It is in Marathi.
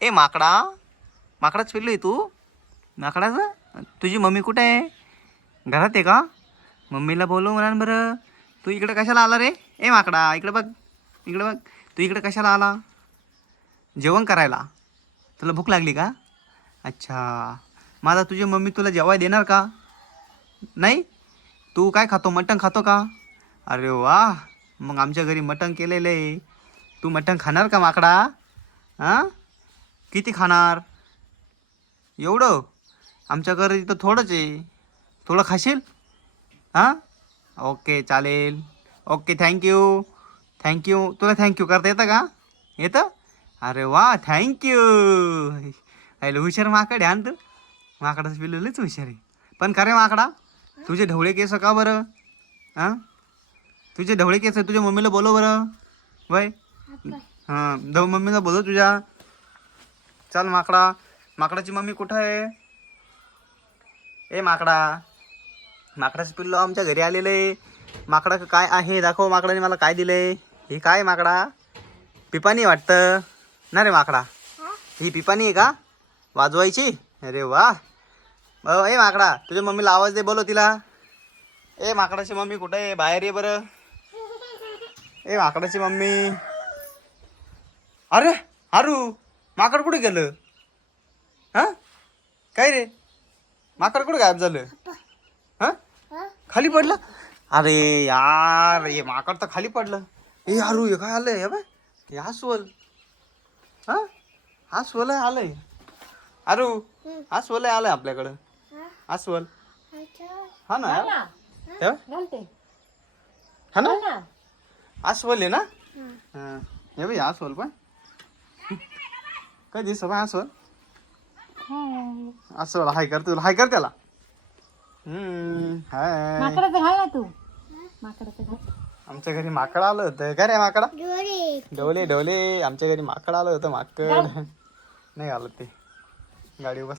ए माकडा, माकडाच पिल्लू आहे तू? माकडाचं तुझी मम्मी कुठे आहे? घरात आहे का? मम्मीला बोलव म्हणा बरं. तू इकडे कशाला आला रे? ए माकडा इकडे बघ, इकडे बघ. तू इकडे कशाला आला? जेवण करायला? तुला भूक लागली का? अच्छा, माझा तुझी मम्मी तुला जेवाय देणार का? नाही. तू काय खातो? मटण खातो का? अरे वा, मग आमच्या घरी मटण केलेलं आहे. तू मटण खाणार का माकडा? हां, किती खाणार? एवढं? आमच्या घरी तर थोडंच आहे. थोडं खाशील? हां, ओके चालेल. Okay, thank you. थँक्यू. तुला थँक्यू करता येतं का? येतं? अरे वा, थँक्यू. अरे हुशार माकड आहे तू. माकडाचं पिल्लू लयच हुशार आहे. पण का रे माकडा, तुझे ढवळे केस का बरं? हां, तुझे ढवळे केस आहे. तुझ्या मम्मीला बोलव बरं. वय हां, मम्मीला बोलव तुझ्या. चल माकडा. माकडाची मम्मी कुठं आहे? ए माकडा, माकडाचं पिल्लू आमच्या घरी आलेलं आहे. माकडा काय आहे दाखव. माकडाने मला काय दिलंय? हे काय माकडा? पिपाणी वाटतं ना रे माकडा? ही पिपाणी आहे का वाजवायची? अरे वा. ए माकडा, तुझ्या मम्मीला आवाज दे, बोलव तिला. ए माकडाची मम्मी कुठं आहे? बाहेर ये बरं. ए माकडाची मम्मी. अरे हारू, माकड कुठे गेलं? हां, काय रे? माकड कुठे गायब झालं? हां, खाली पडलं? अरे यार, हे माकड तर खाली पडलं. ए हारू, हे काय आलंय? हे बाय, हे अस्वल. हां, अस्वल आलंय. अरू, अस्वल आलंय आपल्याकडं. अस्वल. हा ना, हे बघ. हा ना, अस्वल आहे ना. हां, हे बाई अस्वल पण काय दिसत बाय अस्वल. अस्वल हाय कर, तुला हाय कर त्याला. हाय. आमच्या घरी माकड आलं होतं. काय रे माकडा? ढवले ढवले, आमच्या घरी माकड आलं होतं. माकड नाही आलं ते गाडीवर बस.